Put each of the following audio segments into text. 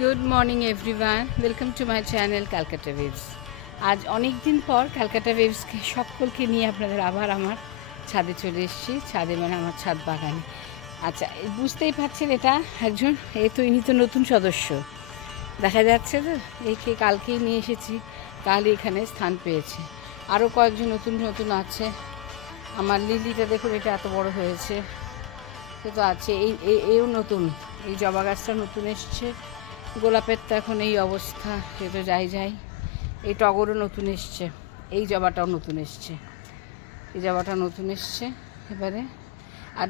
Good morning everyone, welcome to my channel Calcutta waves. আজ অনেক দিন পর ক্যালকাটা ওয়েভসকে সকলকে নিয়ে আপনাদের আবার আমার ছাদে চলে এসেছি। ছাদে মানে আমার ছাদ বাগানে। আচ্ছা, বুঝতেই পারছেন এটা একজন ইনি তো নতুন সদস্য দেখা যাচ্ছে। তো একে কালকেই নিয়ে এসেছি, কাল এখানে স্থান পেয়েছে। আরও কয়েকজন নতুন নতুন আছে। আমার লিলিটা দেখুন, এটা এত বড় হয়েছে। সে তো আছে, এও নতুন, এই জবা গাছটা নতুন এসছে। গোলাপের তো এখন এই অবস্থা, সে তো যাই। এই টগরও নতুন এসছে, এই জবাটাও নতুন এসছে, এবারে। আর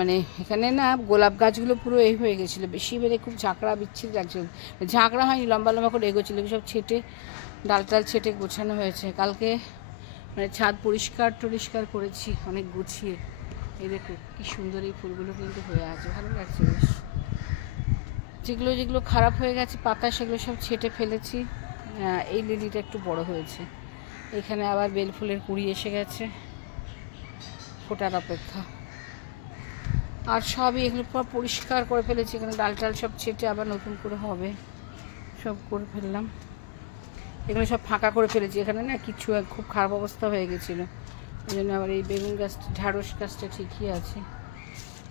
মানে এখানে না গোলাপ গাছগুলো পুরো এই হয়ে গেছিলো, বেশি এবারে খুব ঝাঁকড়া বিচ্ছিন্ন লাগছিল। ঝাঁকড়া হয়নি, লম্বা লম্বা করে এগোছিলো, সব ছেটে ডাল ছেটে গোছানো হয়েছে। কালকে মানে ছাদ পরিষ্কার করেছি অনেক গুছিয়ে। এই দেখুন কি সুন্দর এই ফুলগুলো কিন্তু হয়ে আছে, ভালো লাগছে বেশ। যেগুলো খারাপ হয়ে গেছে পাতা, সেগুলো সব ছেটে ফেলেছি। এই লিলিটা একটু বড় হয়েছে। এখানে আবার বেল ফুলের কুঁড়ি এসে গেছে, ফোটার অপেক্ষা। আর সবই এগুলো পুরো পরিষ্কার করে ফেলেছি। এখানে ডাল সব ছেটে আবার নতুন করে হবে, সব করে ফেললাম। এগুলো সব ফাঁকা করে ফেলেছি। এখানে না কিছু খুব খারাপ অবস্থা হয়ে গেছিলো, ওই জন্য আবার এই বেগুন গাছটা, ঢ্যাঁড়স গাছটা ঠিকই আছে,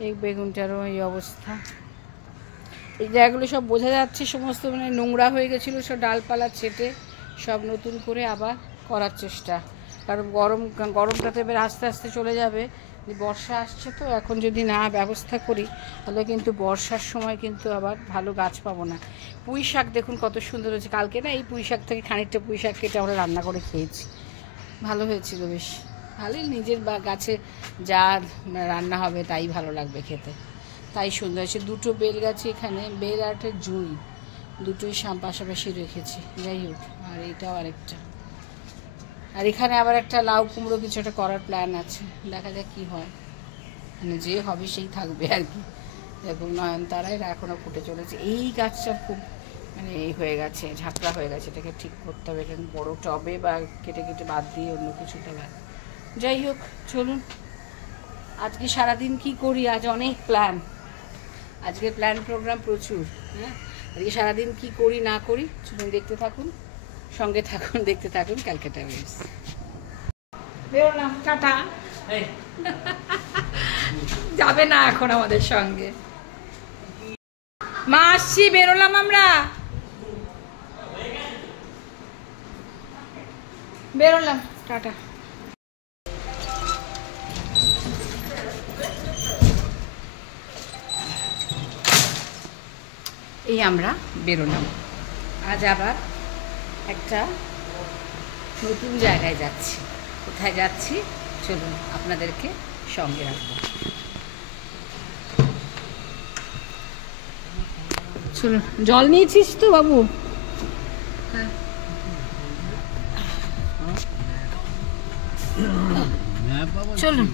এই বেগুনটারও এই অবস্থা। এই জায়গাগুলো সব বোঝা যাচ্ছে সমস্ত মানে নোংরা হয়ে গেছিলো, সব ডালপালা ছেটে সব নতুন করে আবার করার চেষ্টা। কারণ গরমটাতে এবার আস্তে আস্তে চলে যাবে। বর্ষা আসছে, তো এখন যদি না ব্যবস্থা করি তাহলে কিন্তু বর্ষার সময় কিন্তু আবার ভালো গাছ পাবো না। পুঁই শাক দেখুন কত সুন্দর হয়েছে। কালকে না এই পুঁই শাক থেকে খানিকটা পুঁই শাক কেটে আমরা রান্না করে খেয়েছি, ভালো হয়েছিল বেশ। ভালোই, নিজের গাছে যা রান্না হবে তাই ভালো লাগবে খেতে, তাই সুন্দর হয়েছে। দুটো বেল গাছে, এখানে বেল আর একটা জুঁই, দুটোই পাশাপাশি রেখেছি। যাই হোক, আর এইটাও আরেকটা। আর এখানে আবার একটা লাউ কুমড়ো কিছু একটা করার প্ল্যান আছে, দেখা যাক কী হয়। মানে যে হবে সেই থাকবে আর কি। দেখুন নয়নতারায় এখনও ফুটে চলেছে। এই গাছটা খুব মানে এই হয়ে গেছে, ঝাঁকড়া হয়ে গেছে, এটাকে ঠিক করতে হবে। এখানে বড়ো টবে বা কেটে বাদ দিয়ে অন্য কিছুতে বা। যাই হোক, চলুন আজকে সারাদিন কি করি। আজ অনেক প্ল্যান, আজকের প্ল্যান প্রোগ্রাম প্রচুর। হ্যাঁ, আজকে সারাদিন কি করি না করি চলুন দেখতে থাকুন, সঙ্গে থাকুন, দেখতে থাকুন ক্যালকাটা ওয়েভস। বেরোলাম, টাটা। যাবে না এখন আমাদের সঙ্গে? মা আসছি, বেরোলাম আমরা, বেরোলাম, টাটা। এই আমরা বেরোলাম, আজ আবার একটা নতুন জায়গায় যাচ্ছি। কোথায় যাচ্ছি চলুন আপনাদেরকে সঙ্গে রাখবো। চলুন, জল নিয়েছিস তো বাবু? হ্যাঁ, চলুন।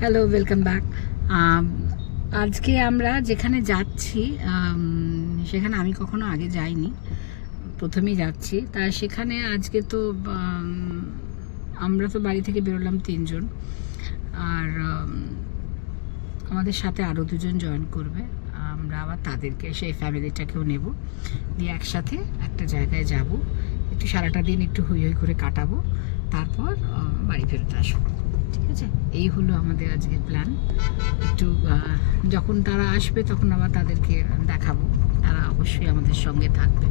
Hello, welcome back. আজকে আমরা যেখানে যাচ্ছি সেখানে আমি কখনো আগে যাইনি, প্রথমেই যাচ্ছি। তা সেখানে আজকে তো আমরা তো বাড়ি থেকে বেরোলাম 3 জন, আর আমাদের সাথে আরও 2 জন জয়েন করবে। আমরা আবার তাদেরকে, সেই ফ্যামিলিটাকেও নেব, দিয়ে একসাথে একটা জায়গায় যাব। একটু সারাটা দিন একটু হই করে কাটাবো, তারপর বাড়ি ফেরত আসবো। ঠিক আছে, এই হলো আমাদের আজকের প্ল্যান। একটু যখন তারা আসবে তখন আবার তাদেরকে দেখাবো, তারা অবশ্যই আমাদের সঙ্গে থাকবে।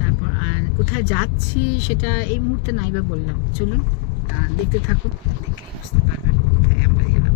তারপর কোথায় যাচ্ছি সেটা এই মুহূর্তে নাইবা বললাম। চলুন দেখতে থাকুন, দেখে বুঝতে পারবেন কোথায় আমরা গেলাম।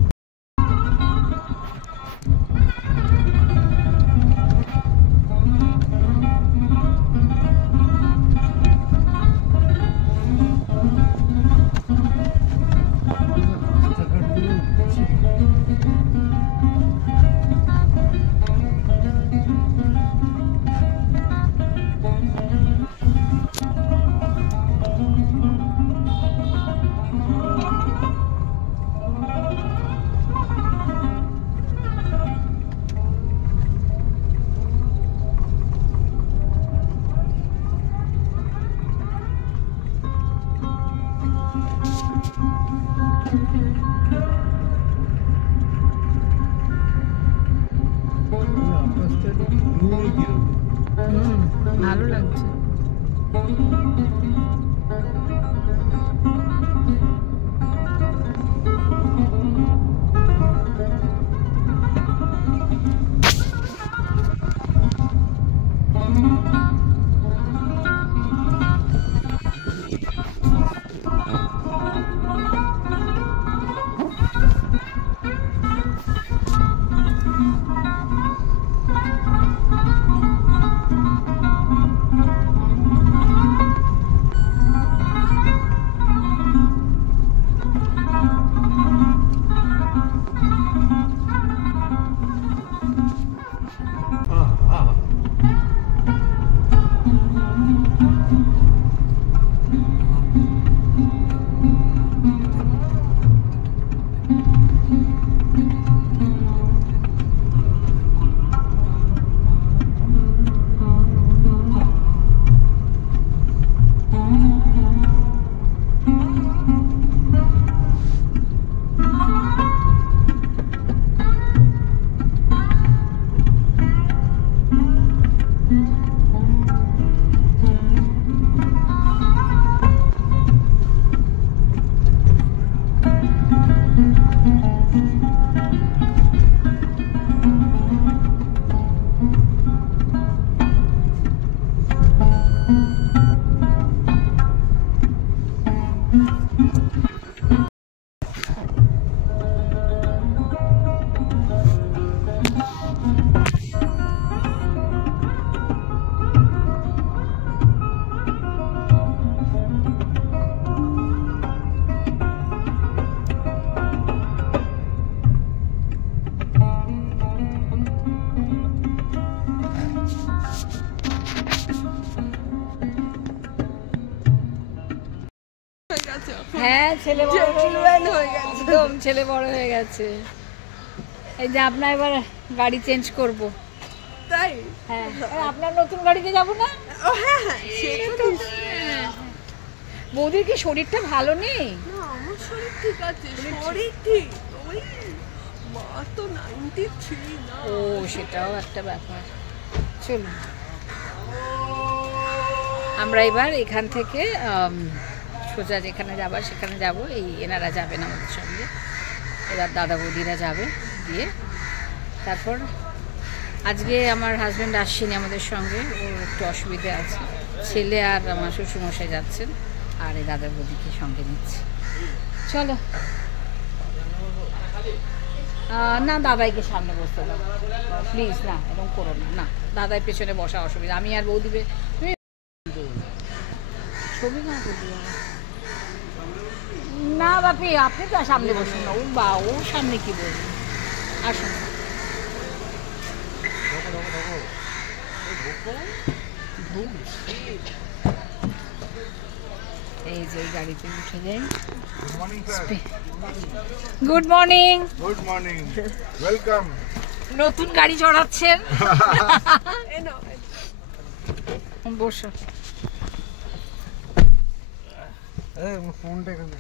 ভালো লাগছে। হ্যাঁ, ছেলে বড় হয়ে গেছে, একদম ছেলে বড় হয়ে গেছে। এই যে আপনার এবার গাড়ি চেঞ্জ করব। তাই? হ্যাঁ, আপনার নতুন গাড়িতে যাব না? ও হ্যাঁ হ্যাঁ, সেটা তো বৌদির কি শরীরটা ভালো নেই? না, আমার শরীর ঠিক আছে, শরীর ঠিক। ওই মা তো 93 না। ও, সেটাও একটা ব্যাপার। চলুন, আমরা এবার এখান থেকে সোজা যেখানে যাবার সেখানে যাব। এই এনারা যাবেন আমাদের সঙ্গে, এবার দাদা বৌদিরা যাবে। দিয়ে তারপর আজকে আমার হাজব্যান্ড আসছেনি আমাদের সঙ্গে, ওর একটু অসুবিধে আছে। ছেলে আর আমার শ্বশুরমশাই যাচ্ছেন, আর এই দাদা বৌদিকে সঙ্গে নিচ্ছে। চলো। না, দাদাইকে সামনে বসতে দাও প্লিজ। না, এরকম করো না। না, দাদাই পেছনে বসা অসুবিধা। আমি আর বৌদি ছবি না তুলি না বাপি, আপনি তো সামনে বসুন না। ও সামনে কি বলবেন, আসুন। এই যে গাড়িতে উঠে যাই। Good morning. Good morning, welcome. নতুন গাড়ি চড়াচ্ছেন? বসো। ফোনটা এখানে,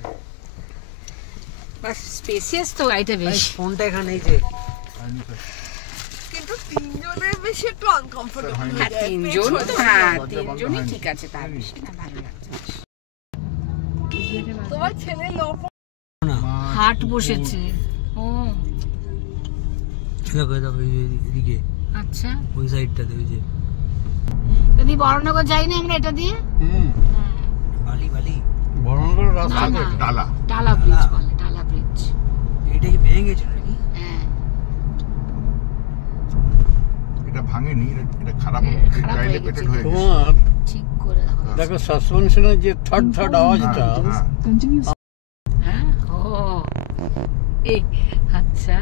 বাস স্পেসিয়াস তো গাড়িটা বেশ। ফোনটা এখানে এই যে। কিন্তু তিনজনের বেশি একটু আনকমফোর্টেবল। হ্যাঁ, তিনজন তো, হ্যাঁ তিনজনই ঠিক আছে, তার বেশি না, ভালো লাগছে। তোমার ছেলে হাট বসেছে। ও দেখো দেখো এদিকে, আচ্ছা, ওই সাইডটাতে ওই যে যদি বড়নগর যাই না আমরা এটা দিয়ে? বালি বালি বড়নগর রাস্তা না, না। ডালা টালা ব্রিজ বলে, টালা ব্রিজ। এটা কি ভেঙে গেছিল নাকি? হ্যাঁ, এটা ভাঙেনি, এটা খারাপ খারাপ হয়ে ডাইলেটেড গেছে। হয়ে গেছে। তোমার ঠিক করে দাও। দেখো সাসপেনশনের যে থার্ড থার্ড আওয়াজটা, হ্যাঁ, হ্যাঁ, ও এই আচ্ছা।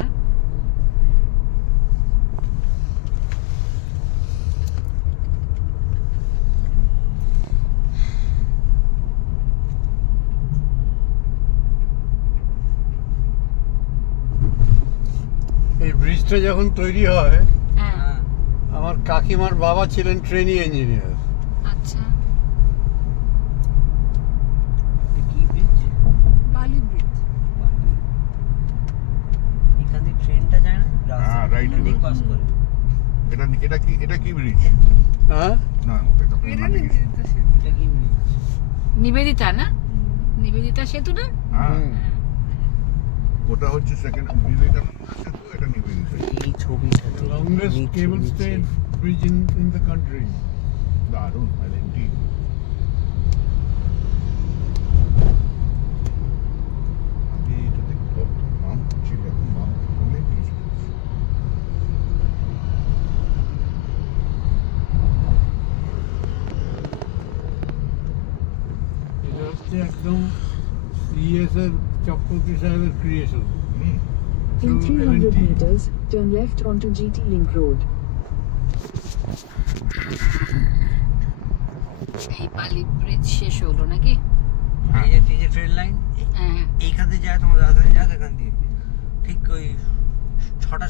এই ব্রিজটা যখন তৈরি হয়, হ্যাঁ, আমার কাকিমার বাবা ছিলেন ট্রেনি ইঞ্জিনিয়ার। আচ্ছা। কি ব্রিজ? বালি ব্রিজ। এখান থেকে ট্রেনটা যায় না, হ্যাঁ, right রাস্তা এ পাস করে। এটা কি ব্রিজ? হ্যাঁ না এটা তো এটা মানে কি? নিবেদিতা সেতু। এটা কি bridge? নিবেদিতা না, নিবেদিতা সেতু না? হ্যাঁ হুম। ওটা হচ্ছে সেকেন্ড বিবেকানন্দ সেতু, এটা নিবেদিতা। এই ছবিটাতে longest নিচে, cable নিচে। stayed bridge in the country. দারুণ আইডেন্টি। আগে এটাতে কত বাম্প ছিল, এখন বাম্প কমে গিয়েছে। এটা হচ্ছে একদম ইএস এর চক্রবর্তী সাহেবের creation. Hmm. In 300 meters, turn left onto GT Link Road. এই বালি ব্রিজ শেষ হলো নাকি? এই যে ট্রেন লাইন হ্যাঁ। এইখান দিয়ে যায়, তোমার রাজধানী যায় এখান দিয়ে, ঠিক ওই 6টা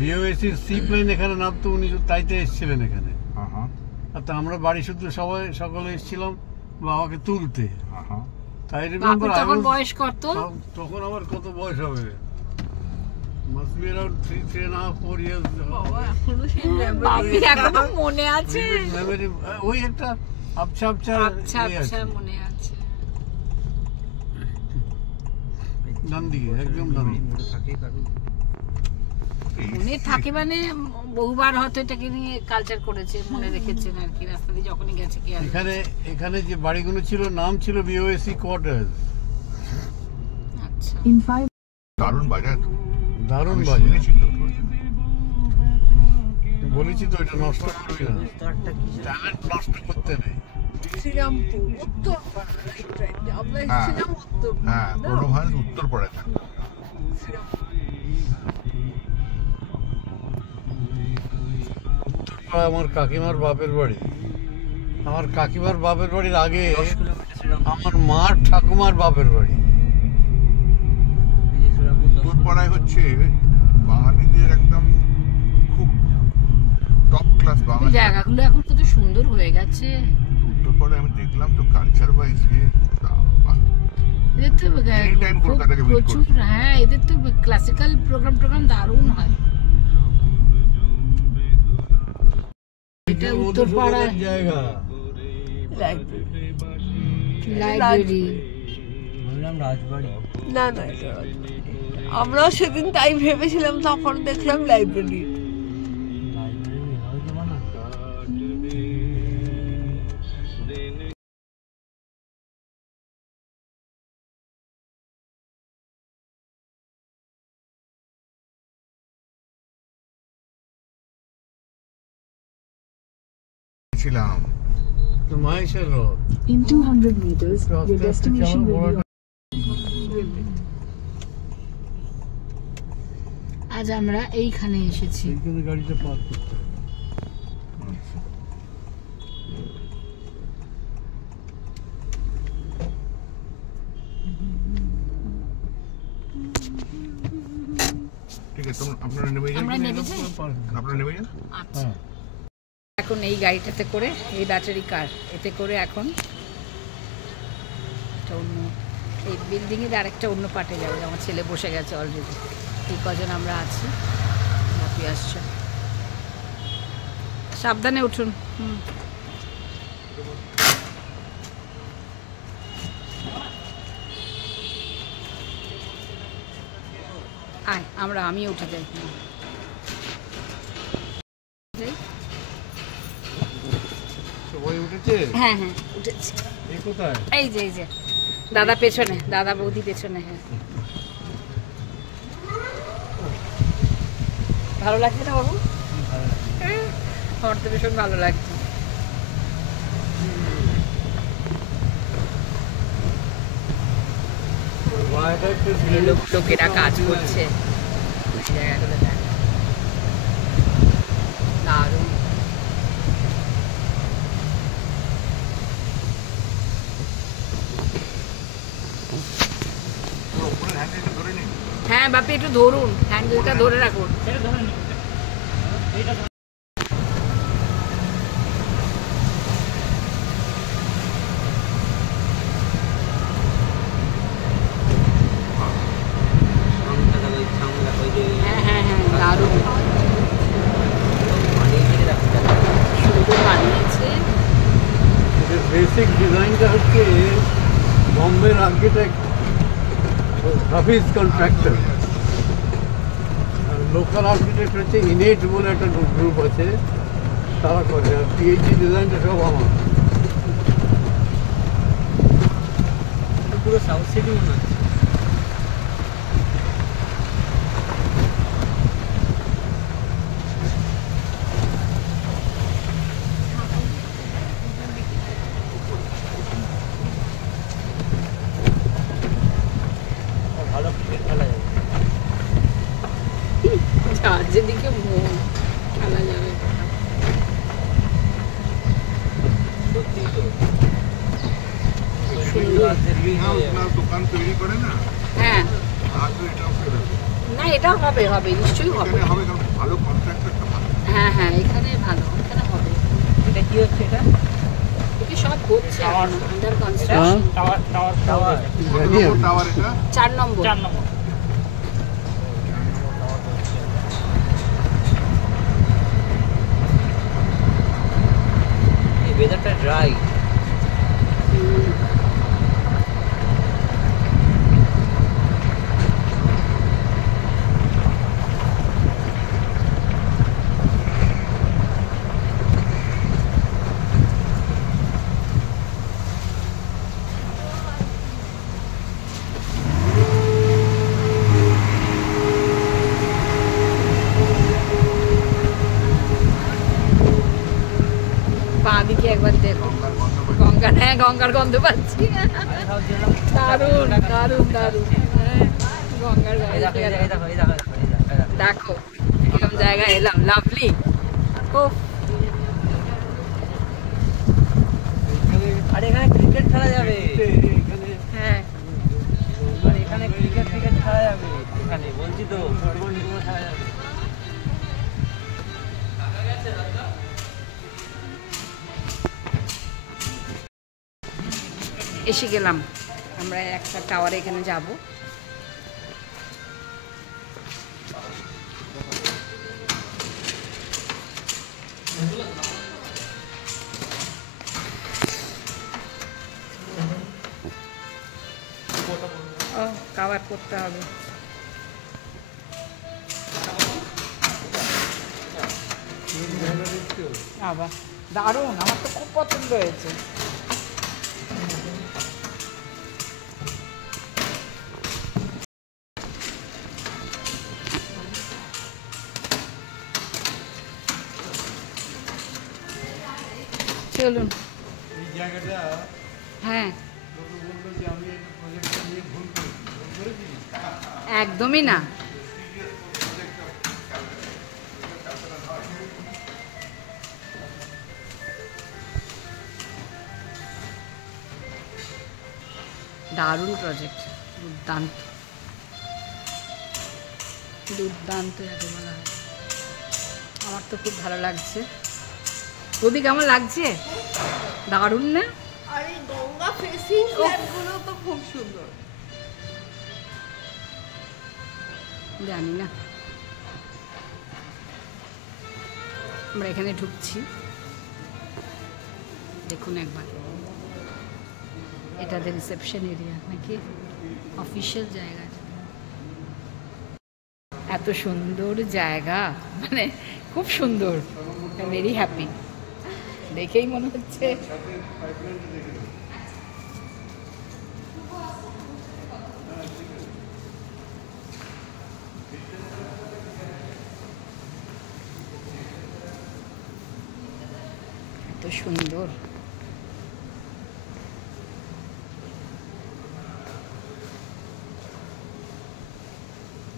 বিওএসির সি প্লেন এখানে নামতো, উনি তাইতে এসেছিলেন এখানে। হ্যাঁ হ্যাঁ আর তা আমরা বাড়ি শুধু সকলে এসেছিলাম বাবাকে তুলতে। হ্যাঁ হ্যাঁ। তাই বাপের রিমেম্বার তখন বয়স কত? তখন আমার কত বয়স হবে, মাস্ট বি অ্যারাউন্ড 3.5 4 ইয়ার্স। বাবা এখনো সেই বাপের memory। এখনো মনে আছে? ওই একটা আবছা আবছা আচ্ছা ইয়ে আচ্ছা আছে। মনে আছে। ডান দিকে, একদম ডান দিকে। মনে থাকে কারণ মনে থাকে মানে বহুবার হয়তো এটাকে নিয়ে কালচার করেছে, মনে রেখেছেন আর কি, রাস্তা দিয়ে যখনই গেছে কি আর। এখানে যে বাড়িগুলো ছিল নাম ছিল বিওএসি কোয়ার্টার্স। আচ্ছা। In 5 দারুণ বাজার। দারুণ আমি বাজার। শুনেছি তো বাজার। বলেছি তো এটা নষ্ট করবি না, তারটা কি জানো? ট্যালেন্ট নষ্ট করতে নেই। Srirampur Uttarpara, right right. আমরা হ্যাঁ। এসেছিলাম উত্তরপাড়া, হ্যাঁ না? প্রণভাস উত্তরপাড়ায় থাকে। শ্রীরামপুর। উত্তরপাড়া আমার কাকিমার বাপের বাড়ি। আমার কাকিমার বাপের বাড়ির আগে 10 কিলোমিটার শ্রীরামপুর। আমার মার ঠাকুমার বাপের বাড়ি। এই যে শ্রীরামপুর 10 উত্তরপাড়ায় হচ্ছে বাঙালিদের একদম খুব টপ ক্লাস এই বাঙালি। জায়গাগুলো এখন কত সুন্দর হয়ে গেছে। উত্তরপাড়ায় আমি দেখলাম তো কালচার ওয়াইজ এদের তো Anytime খুব কলকাতাকে visit প্রচুর, হ্যাঁ এদের তো ক্লাসিক্যাল প্রোগ্রাম দারুণ হয়। এটা উত্তরপাড়া মধুসূদনের জায়গা। লাইব্রেরি। বললাম রাজবাড়ি। না না এটা রাজবাড়ি। আমরাও সেদিন তাই ভেবেছিলাম, তারপর দেখলাম লাইব্রেরি। লাইব্রেরি হয়তো বানা। ছিলাম। তো মহেশের রথ। in 200 meters, আস্তে your আস্তে destination চলো, will বড় be আজ আমরা এইখানে এসেছি। এইখানে গাড়িটা পার্ক করতে হবে। ঠিক আছে আপনারা নেমে যান। আমরা নেমে যাই? আপনারা নেমে যান। আচ্ছা। হ্যাঁ। এখন এই গাড়িটাতে করে, এই ব্যাটারি কার, এতে করে এখন একটা অন্য এই বিল্ডিংয়ের আরেকটা অন্য পার্টে যাবে। আমার ছেলে বসে গেছে অলরেডি। এই কজন আমরা আছি, বাপি আসছে। সাবধানে উঠুন। হুম। আয় আমি উঠে যাই। যাই? সবাই উঠেছে? হ্যাঁ হ্যাঁ উঠেছি। এই কোথায়? এই যে দাদা পেছনে, দাদা বৌদি পেছনে। হ্যাঁ ভালো লাগছে না বাবু? হ্যাঁ, আমার তো ভীষণ ভালো লাগছে। লোকেরা কাজ করছে এই জায়গাগুলো দেখ, দারুণ। উপরে হ্যান্ডেলটা ধরে নিন। হ্যাঁ বাপি একটু ধরুন, হ্যান্ডেলটা ধরে রাখুন। সামনে ওই যে হ্যাঁ হ্যাঁ হ্যাঁ দারুণ। বেসিক ডিজাইনটা হচ্ছে বম্বের আর্কিটেক্ট হাফিজ কন্ট্রাক্টর, আর লোকাল আর্কিটেক্ট হচ্ছে ইনেট বলে একটা গ্রুপ আছে, তারা করে। আর পিএইচডি ডিজাইনটা সব আমার। পুরো সাউথ সিটি মনে হচ্ছে। ভালো ক্রিকেট খেলা যাবে। যার যেদিকে মন খেলা যাবে। সত্যি তো দোকান তৈরি করে না, হ্যাঁ, আর তো এটাও করে দেবে। না এটা হবে হবে নিশ্চয়ই হবে। এখানে হবে, কারণ ভালো কন্ট্রাক্টরটা ভালো। হ্যাঁ হ্যাঁ, এখানে ভালো, এখানে হবে। এটা কি হচ্ছে? এটা এটি সব হচ্ছে আন্ডার হ্যাঁ? কনস্ট্রাকশন। টাওয়ার জানি আমি। টাওয়ার এটা 4 নম্বর। এই ওয়েদারটা ড্রাই। বাঁ দিকে একবার দেখো, গঙ্গার, হ্যাঁ গঙ্গার গন্ধ পাচ্ছি। দারুণ দারুণ দারুণ। হ্যাঁ, গঙ্গার এই দেখো, গায়ে এই দেখো, এই দেখো, এই দেখো। দেখো কিরম জায়গায় এলাম, লাভলি। ও আর এখানে ক্রিকেট খেলা যাবে। হ্যাঁ, আর এখানে ক্রিকেট খেলা যাবে। এখানে বলছি তো, ফুটবল খেলা যাবে। এসে গেলাম আমরা একটা টাওয়ারে, এখানে যাব। ও কভার করতে হবে। আবার দারুণ, আমার তো খুব পছন্দ হয়েছে। চলুন। এই জায়গাটা হ্যাঁ, বললো যে আমি এই প্রজেক্টটা নিয়ে ভুল করেছি। একদমই না। দারুণ প্রজেক্ট, দুর্দান্ত দুর্দান্ত যাকে বলা হয়। আমার তো খুব ভালো লাগছে। তোদি কেমন লাগছে? দারুণ না? আর এই গঙ্গা ফেসিং ফ্ল্যাটগুলো তো খুব সুন্দর। জানি না। আমরা এখানে ঢুকছি, দেখুন একবার। এটাতে রিসেপশন এরিয়া নাকি অফিসিয়াল জায়গা। এত সুন্দর জায়গা, মানে খুব সুন্দর। ভেরি হ্যাপি, দেখেই মনে হচ্ছে। এত সুন্দর।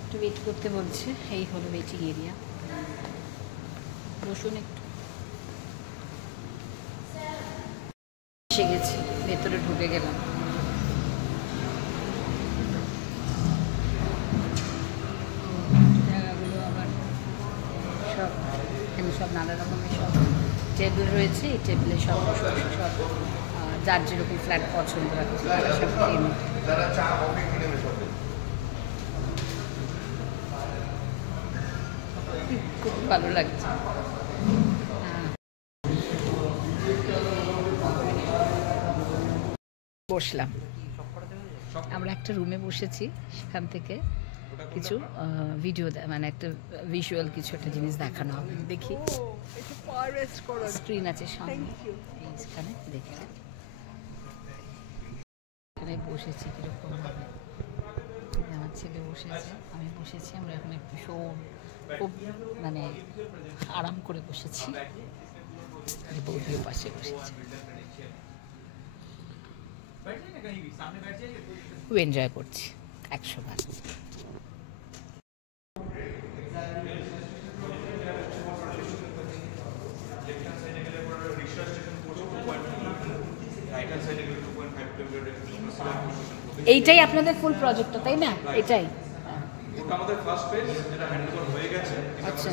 একটু ওয়েট করতে বলছে। এই হলো ওয়েটিং এরিয়া, বসুন একটু। এসে গেছি, ভেতরে ঢুকে গেলাম। জায়গাগুলো আবার সব, এখানে সব নানা রকমের সব টেবিল রয়েছে। এই টেবিলে সব বসে বসে সব যার যেরকম ফ্ল্যাট পছন্দ রাখছে তারা সব কিনে। খুব ভালো লাগছে। হ্যাঁ, বসলাম, আমরা একটা রুমে বসেছি, সেখান থেকে কিছু ভিডিও মানে একটা ভিজুয়াল কিছু একটা জিনিস দেখানো হবে। দেখি একটু পা রেস্ট করো। স্ক্রিন আছে সামনে, থ্যাংক ইউ। এইখানে দেখি এখানে বসেছি কীরকম হবে। আমার ছেলে বসেছে, আমি বসেছি, আমরা এখন ভীষণ খুব মানে আরাম করে বসেছি। বৌদিও পাশে বসেছে, খুব এনজয় করছি 100 বার। এইটাই আপনাদের ফুল প্রজেক্টটা, তাই না? এটাই আমাদের ফার্স্ট পেজ, যেটা হ্যান্ডওভার হয়ে গেছে। আচ্ছা,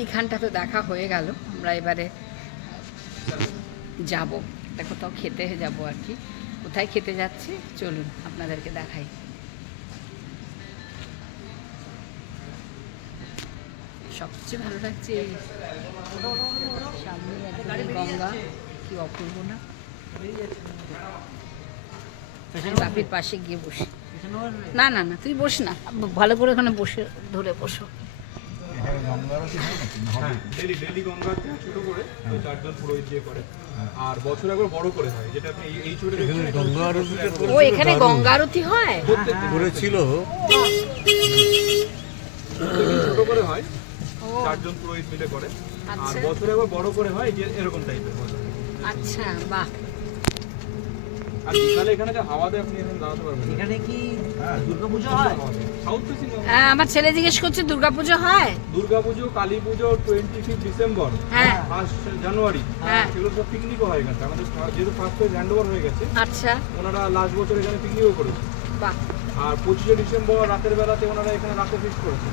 এইখানটা তো দেখা হয়ে গেল। আমরা এবারে যাব, একটা কোথাও খেতে যাব আর কি। কোথায় খেতে যাচ্ছি চলুন আপনাদেরকে দেখাই। সবচেয়ে ভালো লাগছে সামনে একদম গঙ্গা, কি অপূর্ব না? বাপির পাশে গিয়ে বসি। না না না, তুই বস না, ভালো করে ওখানে বসে ধরে বসো। ডেলি গঙ্গাতে ছোট করে ওই 4 জন পুরোহিত দিয়ে করে, আর বছরে একবার বড় করে হয়, যেটা আপনি এই ছবিটা দেখছেন। গঙ্গা আরতিটা ও এখানে গঙ্গা আরতি হয়? করেছিল, ছোট করে হয়, 4 জন পুরোহিত মিলে করে, আর আচ্ছা বছরে একবার বড় করে হয়, যে এরকম টাইপের। আচ্ছা, বাহ। আর বিকালে এখানে যে হাওয়া দেয়, আপনি এখানে দাঁড়াতে পারবেন। এখানে কি দুর্গাপূজা হয়? South facing. আমার ছেলে জিজ্ঞেস করছে দুর্গাপুজো হয়? দুর্গাপুজো, কালী পুজো 25 ডিসেম্বর, হ্যাঁ 1 জানুয়ারি, হ্যাঁ। সেগুলো সব পিকনিকও হয় এখানে। আমাদের যেহেতু ফার্স্ট পেজ হ্যান্ডওভার হয়ে গেছে, আচ্ছা, ওনারা লাস্ট বছর এখানে পিকনিকও করেছে। বাহ। আর 25 ডিসেম্বর রাতের বেলাতে ওনারা এখানে রাতে ফিস্ট করেছে।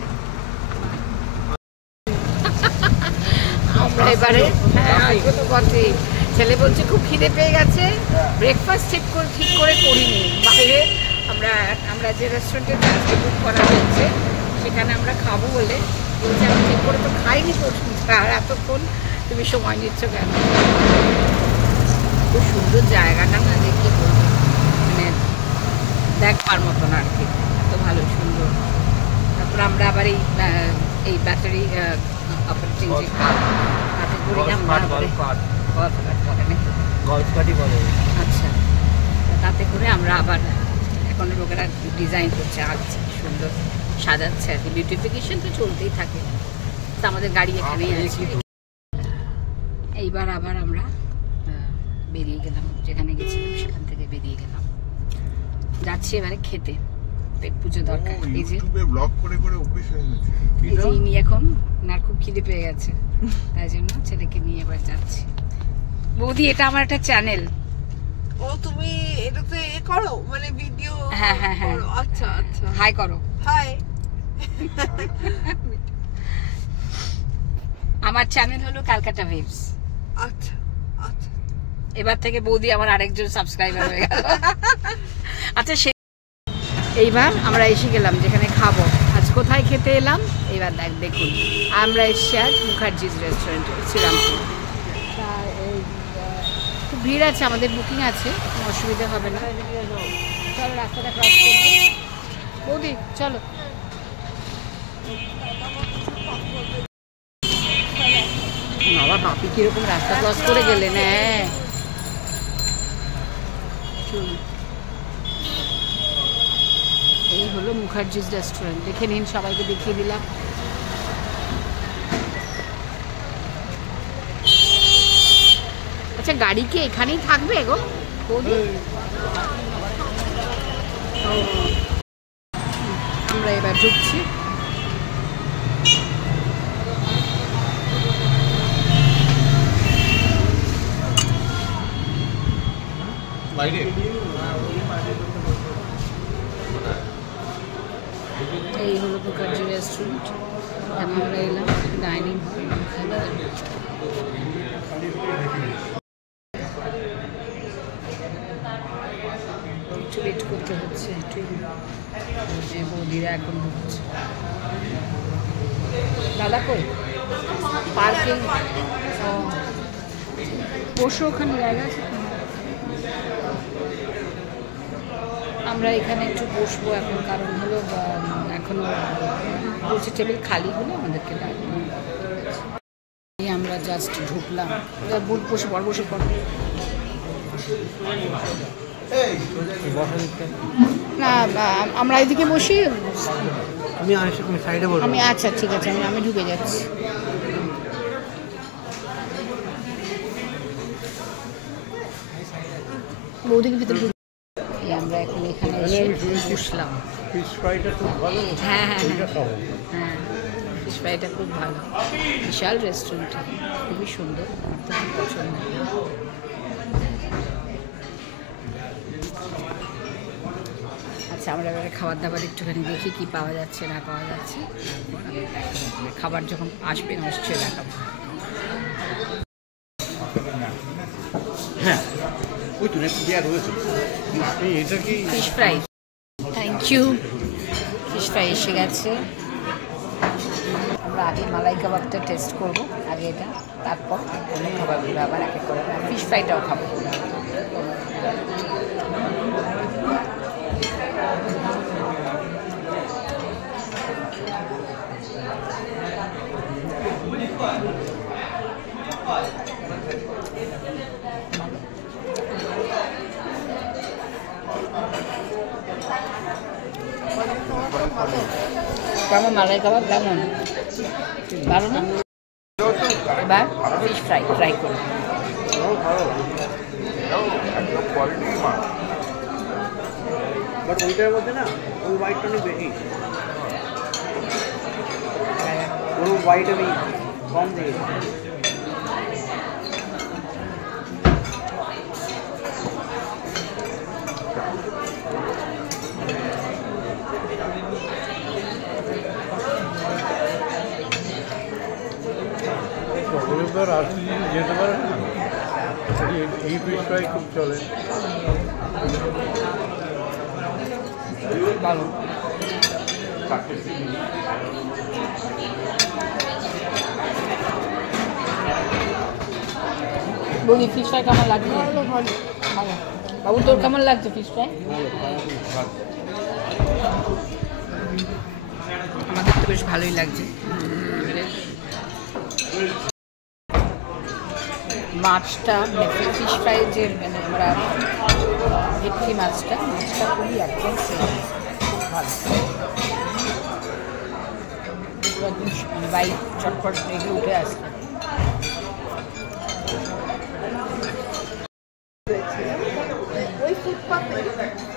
আমরা এবারে হ্যাঁ এগুলো বটে। ছেলে বলছে খুব খিদে পেয়ে গেছে, ব্রেকফাস্ট ঠিক করে করিনি। বাইরে আমরা যে রেস্টুরেন্টে আজকে বুক করা হয়েছে, সেখানে আমরা খাবো বলে বলছে আমি ঠিক করে তো খাইনি তো, আর এতক্ষণ তুমি সময় নিচ্ছ কেন? খুব সুন্দর জায়গাটা না, দেখে বলবো মানে দেখবার মতন আর কি, এত ভালো সুন্দর। তারপর আমরা আবার এই ব্যাটারি অপারেটিং যে কার, তাতে করে আমরা গল্ফ পার্টি বলে। আচ্ছা, তাতে করে আমরা আবার এখন লোকেরা ডিজাইন করছে, আঁকছে, সুন্দর সাজাচ্ছে আর কি। বিউটিফিকেশন তো চলতেই থাকে। তো আমাদের গাড়ি এখানেই আছে। এইবার আবার আমরা বেরিয়ে গেলাম, যেখানে গেছিলাম সেখান থেকে বেরিয়ে গেলাম, যাচ্ছি এবারে খেতে। পেট পুজো দরকার। এই যে ইউটিউবে ব্লগ করে করে অভ্যেস হয়ে গেছে। এই যে ইনি এখন ওনার খুব খিদে পেয়ে গেছে, তাই জন্য ছেলেকে নিয়ে এবার যাচ্ছি। বৌদি, এটা আমার একটা চ্যানেল। ও তুমি এটাতে এ করো, মানে ভিডিও? হ্যাঁ হ্যাঁ হ্যাঁ, করো? আচ্ছা আচ্ছা, হাই করো। হাই। আমার চ্যানেল হলো ক্যালকাটা ওয়েভস। আচ্ছা আচ্ছা, এবার থেকে বৌদি আমার আরেকজন সাবস্ক্রাইবার হয়ে গেল। আচ্ছা, এইবার আমরা এসে গেলাম যেখানে খাবো। আজ কোথায় খেতে এলাম এইবার দেখুন। আমরা এসেছি আজ মুখার্জিজ রেস্টুরেন্টে, শ্রীরামপুর। খুব ভিড় আছে, আমাদের বুকিং আছে, কোনো অসুবিধা হবে না। চলো রাস্তাটা ক্রস করবো। বৌদি চলো। বাবা, বাপি কিরকম রাস্তা ক্রস করে গেলেন। হ্যাঁ চলুন, এই হলো মুখার্জিজ রেস্টুরেন্ট। দেখে নিন, সবাইকে দেখিয়ে দিলাম। আচ্ছা, গাড়ি কি এখানেই থাকবে গো বৌদি? আমরা এবার ঢুকছি। বাইরে এই হলো মুখার্জি রেস্টুরেন্ট, আমরা এলাম ডাইনিং হল। একটু ওয়েট করতে হচ্ছে, একটু যে বৌদিরা এখন ঢুকছে। দাদা কই? পার্কিং বসে ওখানে জায়গা আছে। আমরা এখানে একটু বসবো এখন, কারণ হলো এখনো বসে টেবিল খালি হলে আমাদেরকে ডাকবো। আমরা জাস্ট ঢুকলাম, বসে পড় বসে পড়। না আমরা এদিকে বসি, আমি সাইডে বসবো। আমি আচ্ছা ঠিক আছে, আমি ঢুকে যাচ্ছি। বৌদিকে ভিতরে আমরা এখন এখানে এসে বসলাম। ফিশ ফ্রাইটা খুব ভালো। হ্যাঁ হ্যাঁ ওইটা খাবো। হ্যাঁ, ফিশ ফ্রাইটা খুব ভালো, বিশাল রেস্টুরেন্ট, খুবই সুন্দর, আমার তো খুব পছন্দ। আচ্ছা, আমরা এবারে খাবার দাবার একটুখানি দেখি কি পাওয়া যাচ্ছে না পাওয়া যাচ্ছে, খাবার যখন আসবে নিশ্চয়ই দেখাবো। হ্যাঁ ওই তো নেক্সট দেওয়া রয়েছে। এটা কি fish fry, thank you. Fish fry এসে গেছে। আমরা আগে মালাই কাবাবটা টেস্ট করবো, আগে এটা, তারপর অন্য খাবারগুলো আবার এক এক করে। ফিশ ফ্রাইটাও খাবো। কেমন মালাই কাবাব? কেমন? ভালো না? এবার ফিশ ফ্রাই ট্রাই করুন। বাট ওইটার মধ্যে না ওই হোয়াইটটা অনেক বেশি, ওর হোয়াইট আমি কম দিয়েছি। সকলের আর যেতে পারে না, এই ফিশ ফ্রাই খুব চলে। ভালো। বলি ফিশ ফ্রাই কেমন লাগছে? ভালো ভালো ভালো। বাবু তোর কেমন লাগছে ফিশ ফ্রাই? আমাদের তো বেশ ভালোই লাগছে। মাছটা ফিশ ফ্রাই যে মানে আমরা ভেটকি মাছটা খুবই একদম ভালো, মানে বাই চটপট এগুলো উঠে আসছে। ওই ফুটপাতে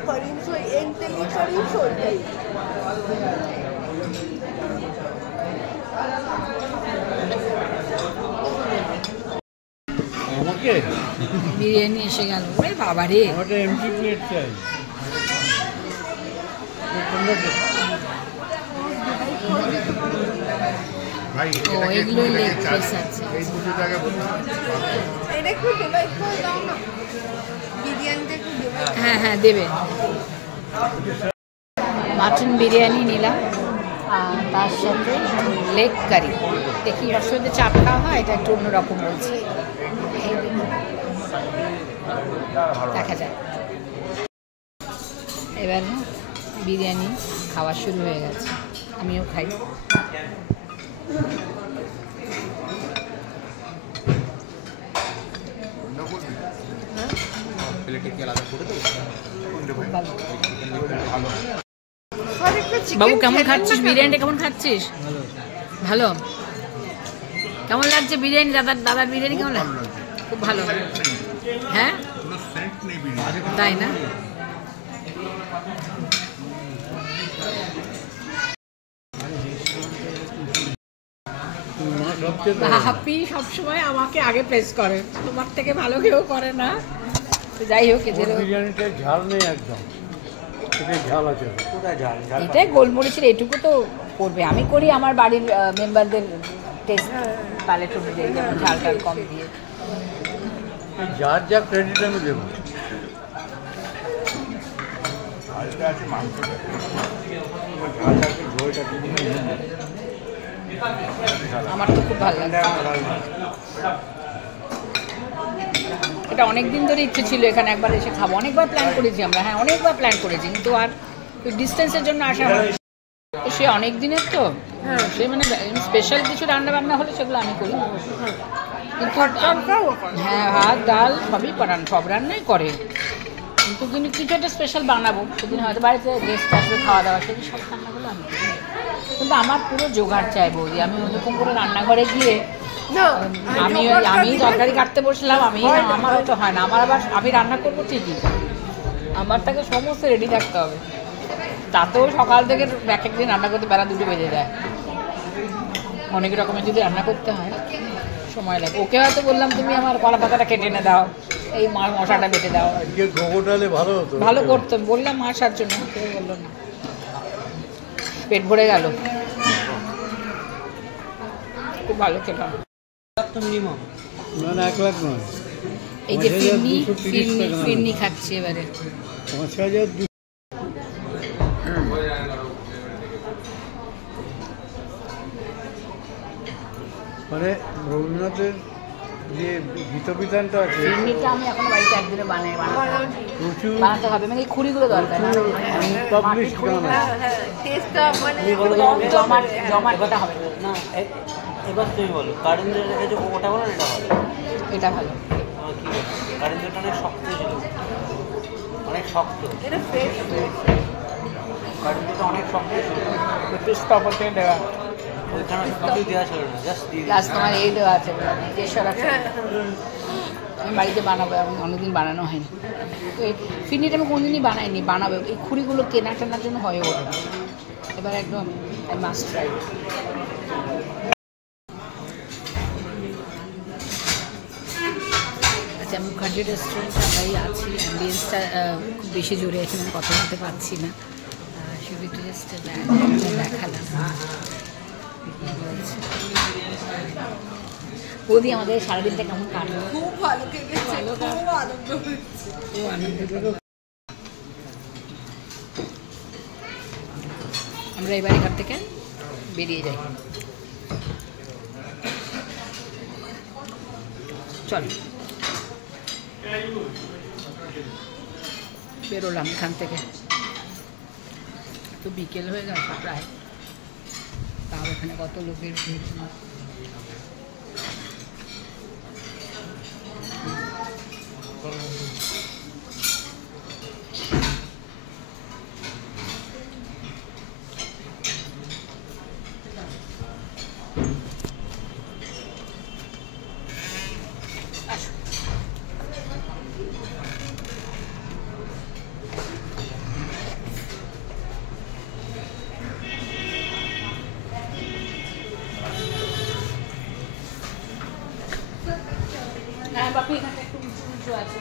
ফরিনসো ইন্টেলিজেন্স ওইটাই। আমাকে বিরিয়ানি এসে গেল। ওরে বাবা রে, আমাকে এমটি প্লেট চাই। ভাই ও এগুলো লেগ পিস আছে। এই 200 টাকা এটা একটু ডিভাইড করে দাও না, বিরিয়ানিটা একটু ডিভাইড। হ্যাঁ হ্যাঁ দেবে। মাটন বিরিয়ানি নিলাম, তার সাথে লেগ কারি। দেখি ওর সাথে চাপ খাওয়া হয়, এটা একটু অন্যরকম বলছে, দেখা যায়। এবার না বিরিয়ানি খাওয়া শুরু হয়ে গেছে, আমিও খাই। বাবু কেমন খাচ্ছিস বিরিয়ানিটা? কেমন খাচ্ছিস? ভালো। কেমন লাগছে বিরিয়ানি? দাদার বিরিয়ানি কেমন লাগে? খুব ভালো। হ্যাঁ তাই না? হাপি সবসময় আমাকে আগে প্রেস করে, তোমার থেকে ভালো কেউ করে না। যাই হোক, এদের বিরিয়ানিতে ঝাল নেই একদম, এটাই ঝাল আছে। এটাই গোলমরিচের এটুকু তো করবে। আমি করি আমার বাড়ির মেম্বারদের টেস্ট প্যালেট অনুযায়ী, যেমন ঝালটা কম দিয়ে। যার যা ক্রেডিট আমি দেবো। ঝোলটা আছে মাংসটা ঝাল আছে ঝোলটা আমার তো খুব ভালো লাগে। এটা অনেক দিন ধরে ইচ্ছে ছিল এখানে একবার এসে খাবো, অনেকবার প্ল্যান করেছি আমরা, হ্যাঁ অনেকবার প্ল্যান করেছি, কিন্তু আর ডিস্টেন্সের জন্য আসা হয়। তো সে অনেক দিনের তো সে মানে স্পেশাল কিছু রান্না বান্না হলে সেগুলো আমি করি, কিন্তু হ্যাঁ ভাত ডাল সবই করান, সব রান্নাই করে, কিন্তু কিছু একটা স্পেশাল বানাবো সেদিন হয়তো বাড়িতে গেস্ট আসবে খাওয়া দাওয়া, সেদিন সব রান্নাগুলো আমি করি। কিন্তু আমার পুরো জোগাড় চাই বৌদি, আমি ওরকম করে রান্নাঘরে গিয়ে আমি তরকারি কাটতে বসলাম, আমারও তো হয় না, আমার আবার আমি রান্না করবো ঠিকই, আমার তাকে সমস্ত রেডি থাকতে হবে, তাতেও সকাল থেকে এক একদিন রান্না করতে বেলা 2টো বেজে যায়, অনেক রকমের যদি রান্না করতে হয় সময় লাগে। ওকে হয়তো বললাম তুমি আমার কলা পাতাটা কেটে এনে দাও, এই মশলাটা বেটে দাও, ভালো হতো, ভালো করতো, বললাম আসার জন্য, কেউ বললো না, পেট ভরে গেল, খুব ভালো খেলাম। মিনিমাম না 1 লাখ নয়, এই যে ফিরনি খাচ্ছি এবারে 5,000 মানে রবীন্দ্রনাথের যে গীতবিধানটা আছে ফিরনিটা আমি এখন বাড়িতে একদিনে প্রচুর বানাতে হবে, মানে এই খুঁড়িগুলো দরকার, পাবলিশ গান আছে। টেস্টটা মানে জমাটটা হবে না। এবার তুমি বলো কারেন্টের রেখেছো, ওটা বলো না এটা এটা ভালো। ভালো? কি বলো, কারেন্টেরটা অনেক শক্ত ছিল, অনেক শক্ত, এটা ফ্রেশ কারেন্টেরটা অনেক শক্ত ছিল, পিস্তা পথে দেওয়া, ওইখানে কিছু দেওয়া ছিল না, জাস্ট দিয়ে প্লাস তোমার এই দেওয়া আছে কেশর আছে, আমি বাড়িতে বানাবো, আমি অনেকদিন বানানো হয়নি, তো এই ফিরনিটা আমি কোনোদিনই বানাইনি, বানাবো, এই খুঁড়িগুলো কেনা টানার জন্য হয়ে ওঠে না, এবার একদম আই মাস্ট ট্রাই। আচ্ছা, মুখার্জি রেস্টুরেন্ট আমরাই আছি, অ্যাম্বিয়েন্সটা খুব বেশি জোরে এখানে আমি কথা বলতে পারছি না, শুধু একটু জাস্ট দেখালাম। বৌদি আমাদের সারাদিনটা কেমন কাটলো? খুব ভালো কেটেছে, খুব আনন্দ হচ্ছে। খুব আনন্দ। আমরা এবার এখান থেকে বেরিয়ে যাই, চল বেরোলাম এখান থেকে, তো বিকেল হয়ে গেছে প্রায়, তাও এখানে কত লোকের ভিড়। হ্যাঁ বাপি, এখানে একটু উঁচু উঁচু আছে,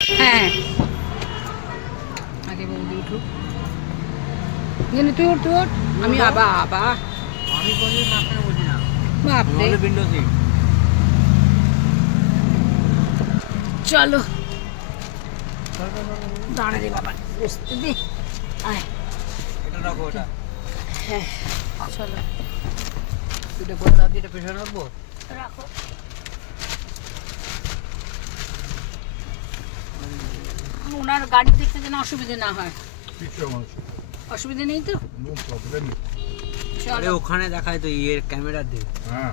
হ্যাঁ আগে বৌদি উঠুক, তুই উঠ, আমি আবা আমি কোনদিন মাথায় বসি না, বাপরে, উইন্ডো সিট। চলো দাঁড়া রে বাবা, বসতে দে, আয়, এটা রাখো, ওটা হ্যাঁ চলো এটা করে দাও, এটা পেছনে রাখবো, রাখো। ওনার গাড়ি দেখতে যেন অসুবিধে না হয়, অসুবিধে নেই তো? আরে ওখানে দেখায় তো ইয়ের ক্যামেরা দিয়ে। হ্যাঁ,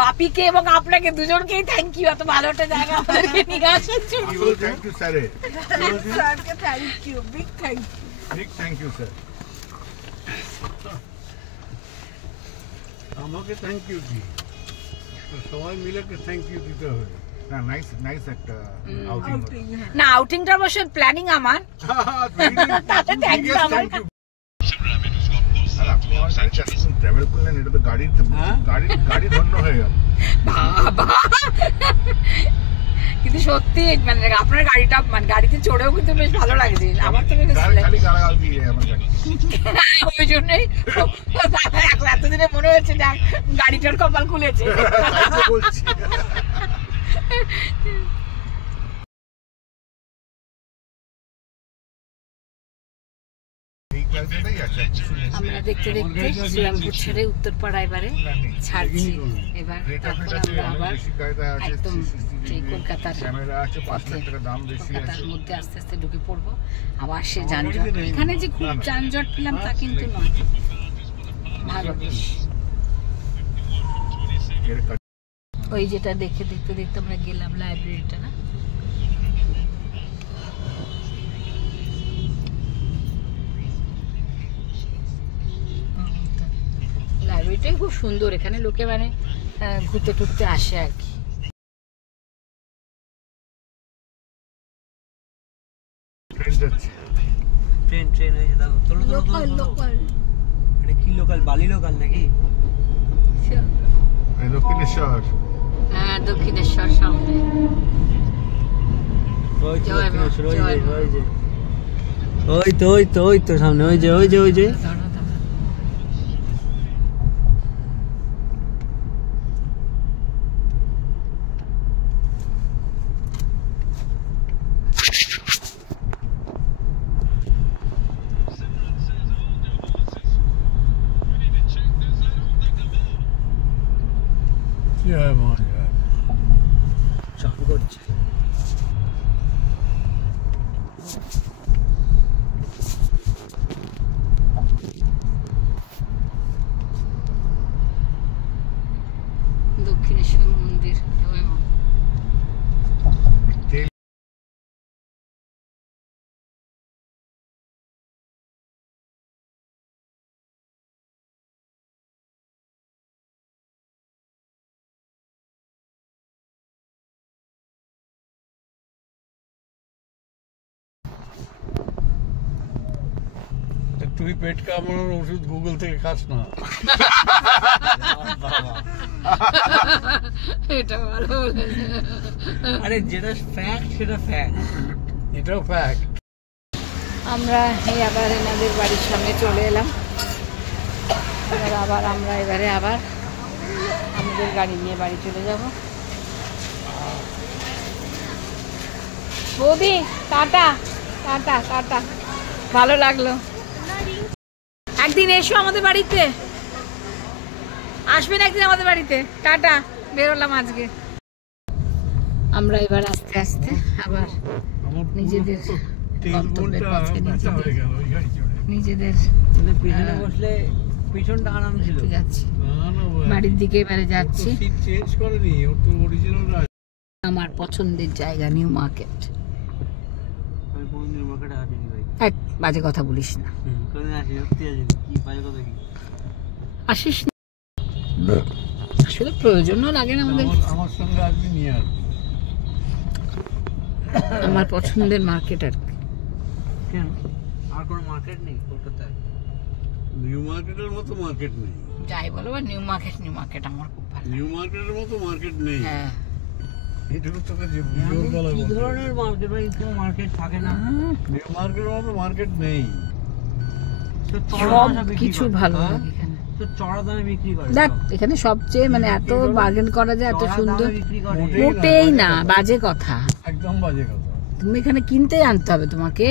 বাপিকে এবং আপনাকে দুজনকেই থ্যাংক ইউ, এত ভালো একটা জায়গা আমাদেরকে নিয়ে আসার জন্য। থ্যাংক ইউ স্যার, স্যারকে thank you, big thank you. Big thank you sir. আমাকে থ্যাংক ইউ দি, সবাই মিলে থ্যাংক ইউ দিতে হবে। না, নাইস একটা আউটিং। না, আউটিংটা অবশ্য প্ল্যানিং আমার, তাতে থ্যাংক ইউ আমার। আর আপনি আমার গাড়িতে এতক্ষণ ট্রাভেল করলেন, এটা তো গাড়ি ধন্য হয়ে গেল। বাবা, কিন্তু সত্যি মানে আপনার গাড়িটা মানে গাড়িতে চড়েও কিন্তু বেশ ভালো লাগছে আমার তো, খালি গালাগাল দিয়ে আমার গাড়ি। ওই জন্যই এতদিনে মনে হচ্ছে গাড়িটার কপাল খুলেছে। বলছি ক্লাসেটাই আছে আমরা দেখতে দেখতে শ্রীরামপুর ছেড়ে উত্তরপাড়া এবারে ছাড়ছি। এবার তারপর আমরা আবার একদম সেই কলকাতার ক্যামেরা আছে 5 লাখ টাকা দাম বেশি আছে কলকাতার মধ্যে আস্তে আস্তে ঢুকে পড়বো। আবার সে যানজট, এখানে যে খুব যানজট পেলাম তা কিন্তু নয়, ভালো বেশ। ওই যেটা দেখে দেখতে দেখতে আমরা গেলাম লাইব্রেরিটা, না লাইব্রেরিটাই খুব সুন্দর, এখানে লোকে মানে ঘুরতে টুরতে আসে আর কি। ট্রেন হয়েছে দেখো, তোলো তোলো তোলো তোলো। লোকাল এটা কি লোকাল, বালি লোকাল নাকি? দক্ষিণেশ্বর হ্যাঁ, দক্ষিণেশ্বর সামনে। ওই তো জয় মা, দক্ষিণেশ্বর, ওই জয় যে, মা। ওই তো সামনে, ওই যে দাঁড়া, দাঁড়া। জয় মা জয়। চান করছে। দক্ষিণেশ্বর মন্দির, জয় মা। তুই পেট কামড়ানোর ওষুধ গুগল থেকে খাস না। এটা ভালো বলেছে। আরে যেটা ফ্যাক্ট সেটা ফ্যাক্ট। এটাও ফ্যাক্ট। আমরা এই আবার এনাদের বাড়ির সামনে চলে এলাম। আবার আমরা এবারে আবার আমাদের গাড়ি নিয়ে বাড়ি চলে যাব। বৌদি টাটা টাটা টাটা, ভালো লাগলো। একদিন এসো আমাদের বাড়িতে, আসবেন একদিন আমাদের বাড়িতে। টাটা, বেরোলাম আজকে। আমরা এবার আস্তে আস্তে আবার নিজেদের গন্তব্যের পথে নিজেদের পিছনে বসলে পিছনটা আরাম ছিল। যাচ্ছি, বাড়ির দিকে এবারে যাচ্ছি। সিট চেঞ্জ করেনি, ওর তো অরিজিনাল। আমার পছন্দের জায়গা নিউ মার্কেট। আমি কোনদিন মার্কেটে আসিনি ভাই। এক বাজে কথা বলিস না, কোনদিন আসি, সত্যি আসিনি। কি বাজে কথা কি? আসিস না, আসলে প্রয়োজনও লাগে না আমাদের। আমার সঙ্গে আসবি, নিয়ে আসবি। আমার পছন্দের মার্কেট আর কি। কেন আর কোনো মার্কেট নেই কলকাতায়? নিউ মার্কেটের মতো মার্কেট নেই। যাই বলো, নিউ মার্কেট আমার খুব ভালো। নিউ মার্কেটের মতো মার্কেট নেই। হ্যাঁ, এটুকু তোকে কি ধরনের মার্কেট ভাই? কোনো মার্কেট থাকে না। নিউ মার্কেটের মতো মার্কেট নেই। তো সব চড়া দামে বিক্রি কিছু করে। ভালো হ্যাঁ? লাগে এখানে। তো চড়া দামে বিক্রি করে। দেখ সব। এখানে সবচেয়ে মানে এত বার্গেন করা যায়, এত চড়া সুন্দর। দামে বিক্রি করে। মোটেই মোটেই না, বাজে কথা। একদম বাজে কথা। তুমি এখানে কিনতে আনতে হবে তোমাকে।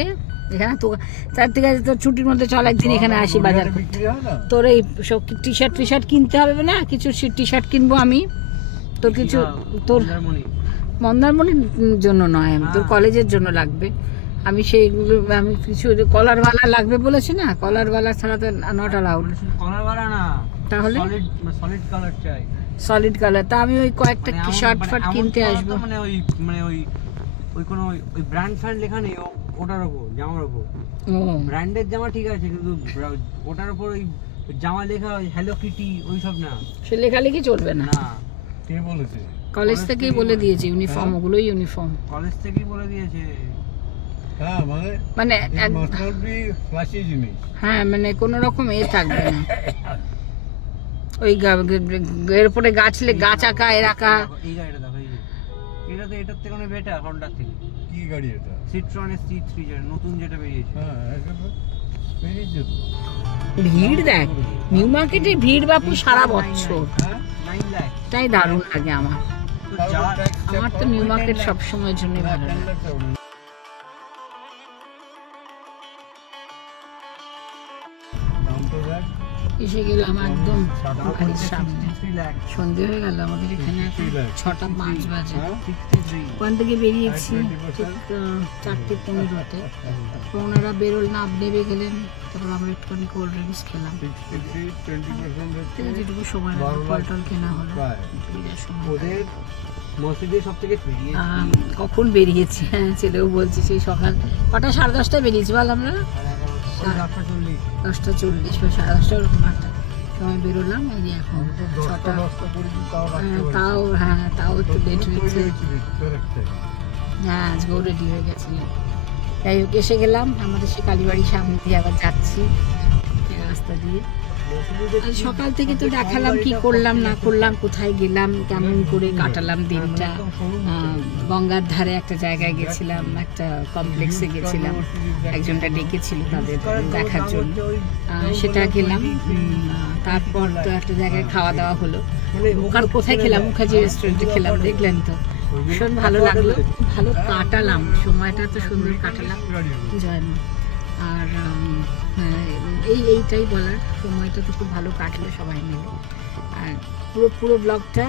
এখানে তো তার থেকে তোর ছুটির মধ্যে চল একদিন এখানে আসি বাজার করতে। বিক্রি হয় না। তোর এই সব টি শার্ট কিনতে হবে না, কিছু টি শার্ট কিনবো আমি। তোর কিছু তোর মন্দারমণি। মন্দারমণির জন্য নয়, তোর কলেজের জন্য লাগবে। আমি সেইগুলো, আমি কিছু কলারওয়ালা লাগবে বলেছি না, কলারওয়ালা ছাড়া তো নট অ্যালাউড। কলারওয়ালা না, তাহলে সলিড কালার চাই। Solid colour. তা আমি ওই কয়েকটা মানে এমন- শার্ট মানে ফাট এমন কিনতে colour আসবো। তো মানে ওই কোনো ওই ব্র্যান্ড ফ্যান্ড লেখা নেই ওটার উপর, জামার উপর। ও ব্র্যান্ডের জামা ঠিক আছে, কিন্তু ওটার উপর ওই জামা লেখা ওই হ্যালো কিটি ওইসব না। সে লেখালেখি চলবে না। না, কে বলেছে? কলেজ থেকেই বলে দিয়েছে ইউনিফর্ম, ওগুলো ইউনিফর্ম। কলেজ থেকেই বলে দিয়েছে। হ্যাঁ, মানে মানে it must not be flashy জিনিস। হ্যাঁ, মানে কোনো রকম থাকবে না। ওই এর উপরে গাছ আঁকা এর আঁকা। এই গাড়িটা দেখো, এই যে এটা তো এটার থেকে অনেক বেটার হন্ডার থেকে। কি গাড়ি এটা? সিট্রনের C3 যেটা নতুন যেটা বেরিয়েছে। হ্যাঁ, এটা তো বেরিয়েছে তো। ভিড় দেখ, নিউ মার্কেটে ভিড় বাপু সারা বছর। হ্যাঁ, 9 লাখ। তাই দারুণ লাগে আমার। তো তারপর যা- tax check আমার তো করো। নিউ মার্কেট সবসময়ের জন্য হ্যাঁ, ভালো 10 লাগে। লাখ টাকা। এসে গেলাম একদম বাড়ির সামনে। সন্ধে হয়ে গেল আমাদের এখানে, 6:05 বাজে। ওখান থেকে বেরিয়েছি ঠিক 4:15-তে। ওনারা বেরোল না, নেমে গেলেন। তারপর আমরা একটুখানি কোল্ড ড্রিঙ্কস খেলাম, যেটুকু সময় ফল কেনা হলো। ওদের মসজিদে সব থেকে কখন বেরিয়েছি, হ্যাঁ ছেলেও বলছি সেই সকাল কটা, 10:30টায় বেরিয়েছি বল আমরা, 10:40 বা 10:30 ওরকম একটা সময় বেরোলাম। এই যে এখন 6টা, তাও একটু লেট হয়েছে। হ্যাঁ আজকেও রেডি হয়ে গেছিলাম। যাই হোক এসে গেলাম, আমাদের সে কালীবাড়ির সামনে দিয়ে আবার যাচ্ছি রাস্তা দিয়ে। আর সকাল থেকে তো দেখালাম কি করলাম না করলাম, কোথায় গেলাম, কেমন করে কাটালাম দিনটা। গঙ্গার ধারে একটা জায়গায় গেছিলাম, একটা কমপ্লেক্সে গেছিলাম, একজনটা ডেকেছিল তাদের দেখার জন্য, সেটা গেলাম। তারপর তো একটা জায়গায় খাওয়া দাওয়া হলো, ওখানে কোথায় খেলাম, মুখার্জি রেস্টুরেন্টে খেলাম, দেখলেন তো ভীষণ ভালো লাগলো, ভালো কাটালাম সময়টা, তো সুন্দর কাটালাম জয় মা। আর এইটাই বলার, সময়টা তো খুব ভালো কাটলো সবাই মিলে। আর পুরো ব্লগটা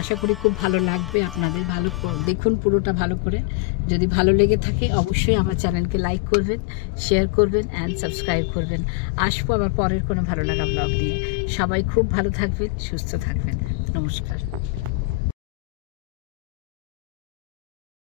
আশা করি খুব ভালো লাগবে আপনাদের। ভালো দেখুন পুরোটা ভালো করে। যদি ভালো লেগে থাকে অবশ্যই আমার চ্যানেলকে লাইক করবেন, শেয়ার করবেন অ্যান্ড সাবস্ক্রাইব করবেন। আসবো আবার পরের কোনো ভালো লাগা ব্লগ নিয়ে। সবাই খুব ভালো থাকবেন, সুস্থ থাকবেন। নমস্কার।